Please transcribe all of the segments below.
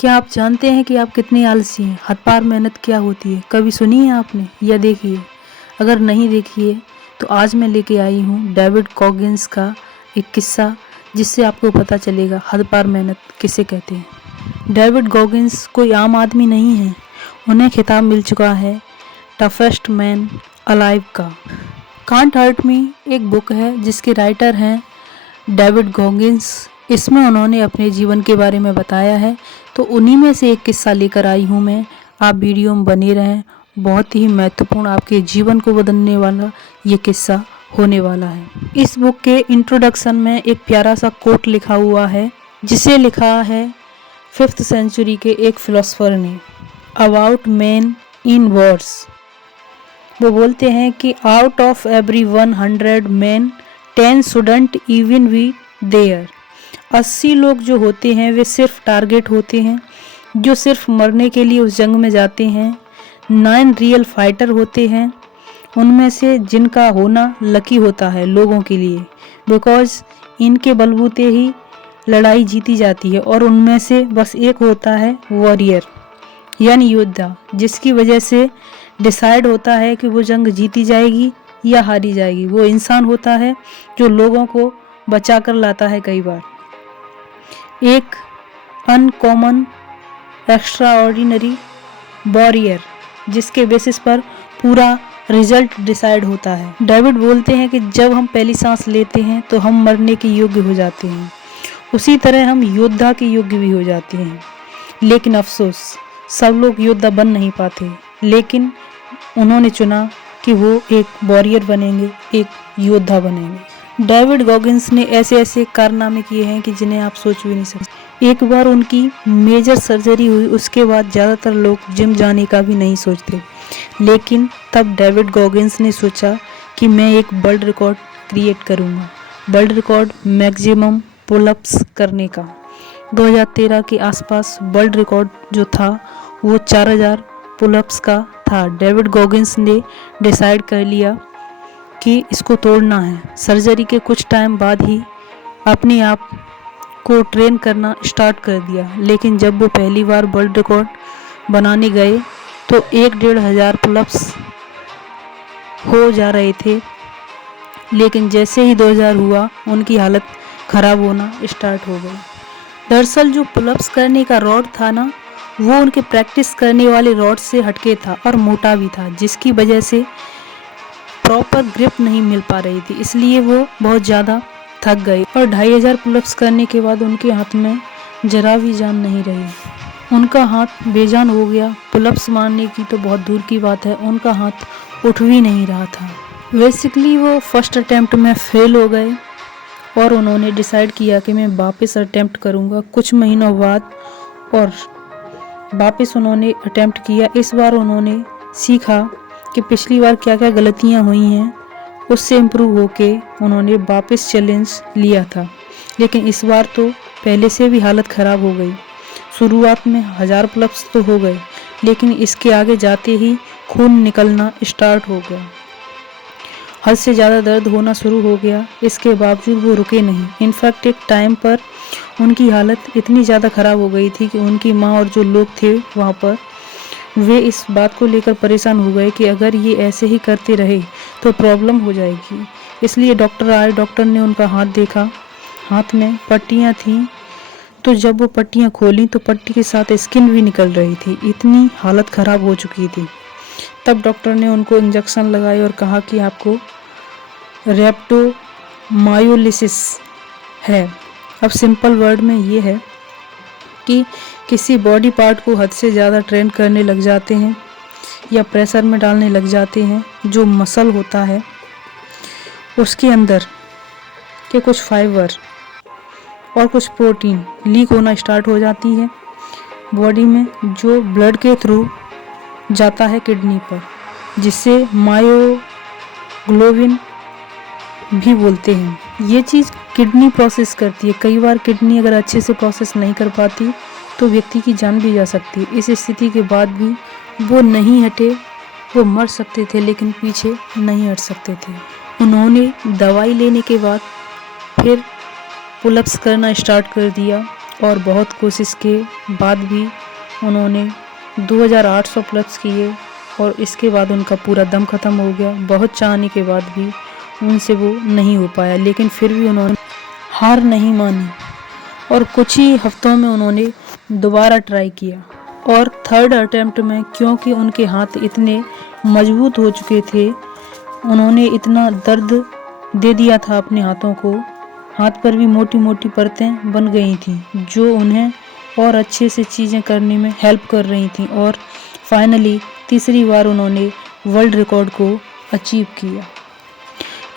क्या आप जानते हैं कि आप कितने आलसी हैं? हर बार मेहनत क्या होती है, कभी सुनी है आपने या देखी है? अगर नहीं देखी है तो आज मैं लेके आई हूँ डेविड गॉगिंस का एक किस्सा, जिससे आपको पता चलेगा हर बार मेहनत किसे कहते हैं। डेविड गॉगिंस कोई आम आदमी नहीं है, उन्हें खिताब मिल चुका है टफेस्ट मैन अलाइव का। कांट हर्ट मी एक बुक है जिसके राइटर हैं डेविड गॉगिंस। इसमें उन्होंने अपने जीवन के बारे में बताया है, तो उन्हीं में से एक किस्सा लेकर आई हूँ मैं। आप वीडियो में बने रहें, बहुत ही महत्वपूर्ण आपके जीवन को बदलने वाला ये किस्सा होने वाला है। इस बुक के इंट्रोडक्शन में एक प्यारा सा कोट लिखा हुआ है, जिसे लिखा है 5th सेंचुरी के एक फिलोसोफर ने अबाउट मैन इन वर्ड्स। वो बोलते हैं कि out of every 100 man 10 shouldn't even be there. 80 लोग जो होते हैं वे सिर्फ टारगेट होते हैं, जो सिर्फ मरने के लिए उस जंग में जाते हैं। 9 रियल फाइटर होते हैं, उनमें से जिनका होना लकी होता है लोगों के लिए, बिकॉज इनके बलबूते ही लड़ाई जीती जाती है। और उनमें से बस एक होता है वॉरियर यानी योद्धा, जिसकी वजह से डिसाइड होता है कि वो जंग जीती जाएगी या हारी जाएगी। वो इंसान होता है जो लोगों को बचा कर लाता है कई बार। एक अनकॉमन एक्स्ट्रा ऑर्डिनरी वॉरियर, जिसके बेसिस पर पूरा रिजल्ट डिसाइड होता है। डेविड बोलते हैं कि जब हम पहली सांस लेते हैं तो हम मरने के योग्य हो जाते हैं, उसी तरह हम योद्धा के योग्य भी हो जाते हैं। लेकिन अफसोस, सब लोग योद्धा बन नहीं पाते, लेकिन उन्होंने चुना कि वो एक वॉरियर बनेंगे, एक योद्धा बनेंगे। डेविड गॉगिंस ने ऐसे ऐसे कारनामे किए हैं कि जिन्हें आप सोच भी नहीं सकते। एक बार उनकी मेजर सर्जरी हुई, उसके बाद ज़्यादातर लोग जिम जाने का भी नहीं सोचते, लेकिन तब डेविड गॉगिंस ने सोचा कि मैं एक वर्ल्ड रिकॉर्ड क्रिएट करूँगा। वर्ल्ड रिकॉर्ड मैक्सिमम पुलअप्स करने का। 2013 के आसपास वर्ल्ड रिकॉर्ड जो था वो 4000 पुलअप्स का था। डेविड गॉगिंस ने डिसाइड कर लिया कि इसको तोड़ना है। सर्जरी के कुछ टाइम बाद ही अपने आप को ट्रेन करना स्टार्ट कर दिया, लेकिन जब वो पहली बार वर्ल्ड रिकॉर्ड बनाने गए तो 1-1.5 हज़ार पुलअप्स हो जा रहे थे। लेकिन जैसे ही 2000 हुआ, उनकी हालत ख़राब होना स्टार्ट हो गई। दरअसल जो पुलअप्स करने का रॉड था ना, वो उनके प्रैक्टिस करने वाले रॉड से हटके था और मोटा भी था, जिसकी वजह से प्रॉपर ग्रिप नहीं मिल पा रही थी, इसलिए वो बहुत ज़्यादा थक गए। और 2500 पुलअप्स करने के बाद उनके हाथ में जरा भी जान नहीं रही। उनका हाथ बेजान हो गया। पुलअप्स मारने की तो बहुत दूर की बात है, उनका हाथ उठ भी नहीं रहा था। बेसिकली वो फर्स्ट अटेम्प्ट में फेल हो गए और उन्होंने डिसाइड किया कि मैं वापस अटेम्प्ट करूँगा कुछ महीनों बाद। और वापस उन्होंने अटेम्प्ट किया। इस बार उन्होंने सीखा कि पिछली बार क्या क्या गलतियाँ हुई हैं, उससे इम्प्रूव होके उन्होंने वापस चैलेंज लिया था। लेकिन इस बार तो पहले से भी हालत ख़राब हो गई। शुरुआत में 1000 पुलअप्स तो हो गए, लेकिन इसके आगे जाते ही खून निकलना स्टार्ट हो गया, हद से ज़्यादा दर्द होना शुरू हो गया। इसके बावजूद वो रुके नहीं। इनफैक्ट एक टाइम पर उनकी हालत इतनी ज़्यादा ख़राब हो गई थी कि उनकी माँ और जो लोग थे वहाँ पर, वे इस बात को लेकर परेशान हो गए कि अगर ये ऐसे ही करते रहे तो प्रॉब्लम हो जाएगी। इसलिए डॉक्टर आए। डॉक्टर ने उनका हाथ देखा, हाथ में पट्टियाँ थीं, तो जब वो पट्टियाँ खोली तो पट्टी के साथ स्किन भी निकल रही थी। इतनी हालत ख़राब हो चुकी थी। तब डॉक्टर ने उनको इंजेक्शन लगाए और कहा कि आपको रेप्टोमायोलिसिस है। अब सिंपल वर्ड में ये है कि किसी बॉडी पार्ट को हद से ज़्यादा ट्रेन करने लग जाते हैं या प्रेशर में डालने लग जाते हैं, जो मसल होता है उसके अंदर के कुछ फाइबर और कुछ प्रोटीन लीक होना स्टार्ट हो जाती है बॉडी में, जो ब्लड के थ्रू जाता है किडनी पर, जिससे मायोग्लोबिन भी बोलते हैं। ये चीज़ किडनी प्रोसेस करती है। कई बार किडनी अगर अच्छे से प्रोसेस नहीं कर पाती तो व्यक्ति की जान भी जा सकती है। इस स्थिति के बाद भी वो नहीं हटे। वो मर सकते थे लेकिन पीछे नहीं हट सकते थे। उन्होंने दवाई लेने के बाद फिर पुलअप्स करना स्टार्ट कर दिया और बहुत कोशिश के बाद भी उन्होंने 2800 प्लस किए और इसके बाद उनका पूरा दम ख़त्म हो गया। बहुत चाहने के बाद भी उनसे वो नहीं हो पाया, लेकिन फिर भी उन्होंने हार नहीं मानी और कुछ ही हफ्तों में उन्होंने दोबारा ट्राई किया और थर्ड अटेम्प्ट में, क्योंकि उनके हाथ इतने मजबूत हो चुके थे, उन्होंने इतना दर्द दे दिया था अपने हाथों को, हाथ पर भी मोटी मोटी परतें बन गई थी जो उन्हें और अच्छे से चीज़ें करने में हेल्प कर रही थी और फाइनली तीसरी बार उन्होंने वर्ल्ड रिकॉर्ड को अचीव किया।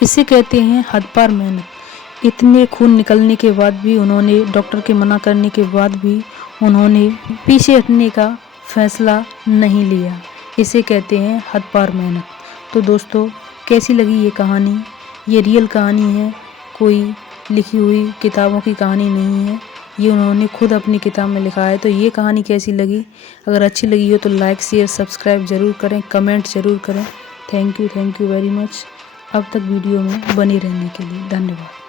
इसे कहते हैं हद पार मेहनत। इतने खून निकलने के बाद भी उन्होंने, डॉक्टर के मना करने के बाद भी उन्होंने पीछे हटने का फैसला नहीं लिया। इसे कहते हैं हद पार मेहनत। तो दोस्तों, कैसी लगी ये कहानी? ये रियल कहानी है, कोई लिखी हुई किताबों की कहानी नहीं है, ये उन्होंने खुद अपनी किताब में लिखा है। तो ये कहानी कैसी लगी? अगर अच्छी लगी हो तो लाइक शेयर सब्सक्राइब ज़रूर करें, कमेंट ज़रूर करें। थैंक यू वेरी मच अब तक वीडियो में बने रहने के लिए। धन्यवाद।